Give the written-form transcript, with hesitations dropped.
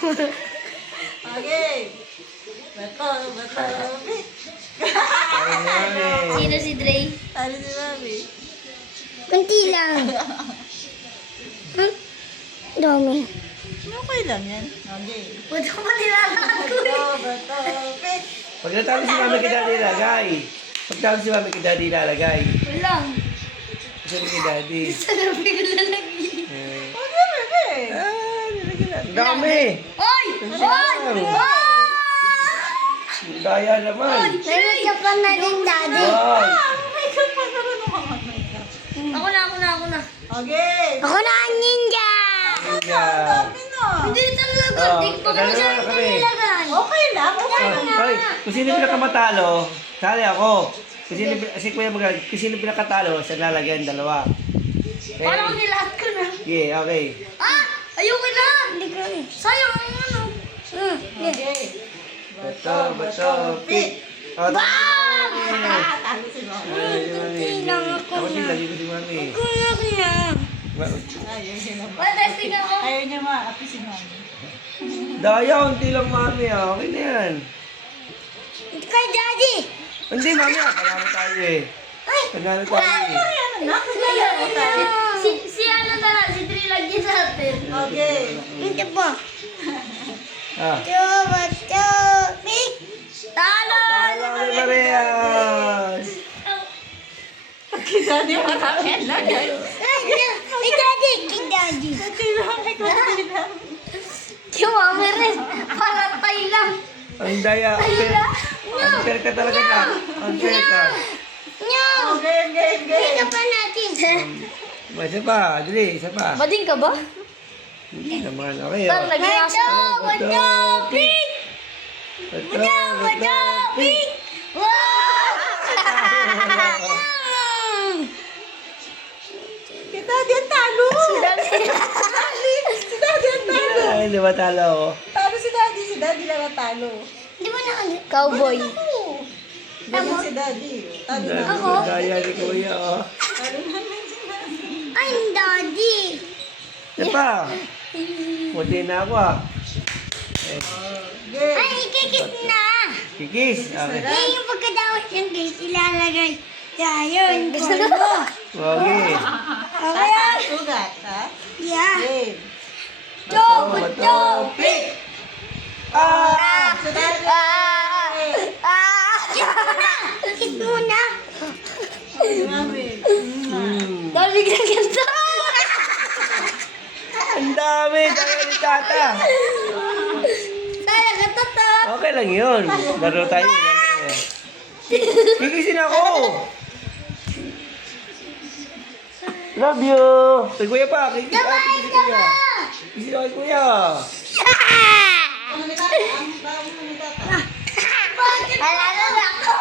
Okay. Bato, pick. Sino si Dre? Ano si Mami? Kunti lang. Dami. Okay lang yan. Okay. Ba't ko ba nilalakad ko eh? Bato, pick. Pag natalo si Mami kay Daddy ilalagay. Pag natalo si Mami kay Daddy ilalagay. Walang. Gusto ni kay Daddy. Sa labi ko lalagay. Okay, bebe. Nilagay na. Ang dami. Oy! Oy! Oy! Ang daya naman. Meron ka pa na rin, Daddy. Wow. May kapagkaroon ako mag-makeup. Ako na. Okay. Ako na ang ninja. Yeah. Dami na. Hindi talaga. Oh, Di pa kami tagal sa na kami. nilagay. Okay lang. Okay lang. Hoy, kung sino pinakamatalo, sali ako. Si Kuya Magal, kung sino pinakatalo, siya lalagyan dalawa. Okay? Parang nilahat ko na. Yeah, okay. Ah! Ayoko na! Hindi ko eh. Sayang ang ano. Okay. Bato, pick. Oh, Bam! Talo si Mami. Kunti lang ako Ako din, na. lagi ko si Mami. Kuya ko na. Ayaw niya naman. Testing ako. Ayaw niya maapi si Mami. Daya, unti lang Mami ah. Okay na yan. Kay Daddy. Hindi Mami ah, panalo tayo eh. Panalo tayo eh. Ayan, anak. Ayan, tayo. Si ano na lang, si Dre lagi sa atin. Okay. Hindi po. Ah. Bato, pick. Talo! Talo kami parehas. Kita niya marami lagay. Kay Daddy. Kay Daddy. Kunti lang. Yung mami rin. Para tayo lang. Ang daya. Unfair ka talaga na. Unfair ka. No. Okay. Ito pa natin. Isa pa, dali, isa pa. Bading ka ba? Hindi naman, okay Saan oh. nag-iasa? Bato, pick. Bato, pick. Wow! Kita dia talo. Si Daddy ang talo. Ay, di ba talo ako? Talo si Daddy. Si Daddy lang ang talo. Di ba na Cowboy. Oo. Ganun si Daddy. Talo na. Ang daya ni Kuya oh. Talo naman si Daddy. I'm Daddy. Isa pa. Munti na ako ah. Okay. Ay, ikikis na. Kikis. Okay. Eh, yung pagkatapos yung case, ilalagay sa yun. Polvo. Okay. Okay ah. Sugat, ha? Yeah. Game. Bato, pick. Ah! Si Daddy. Ikit muna. Si Mami. Dami ka ganda. Ang dami. Dami ni Tata. Saya ka tata. Okay lang yun. Laro tayo. Kikisin ako. Love you. Kay Kuya pa. Kikisin ako kay Kuya. Kikisin ako kay Kuya. Ang tata. Ang tata. Alala na ako.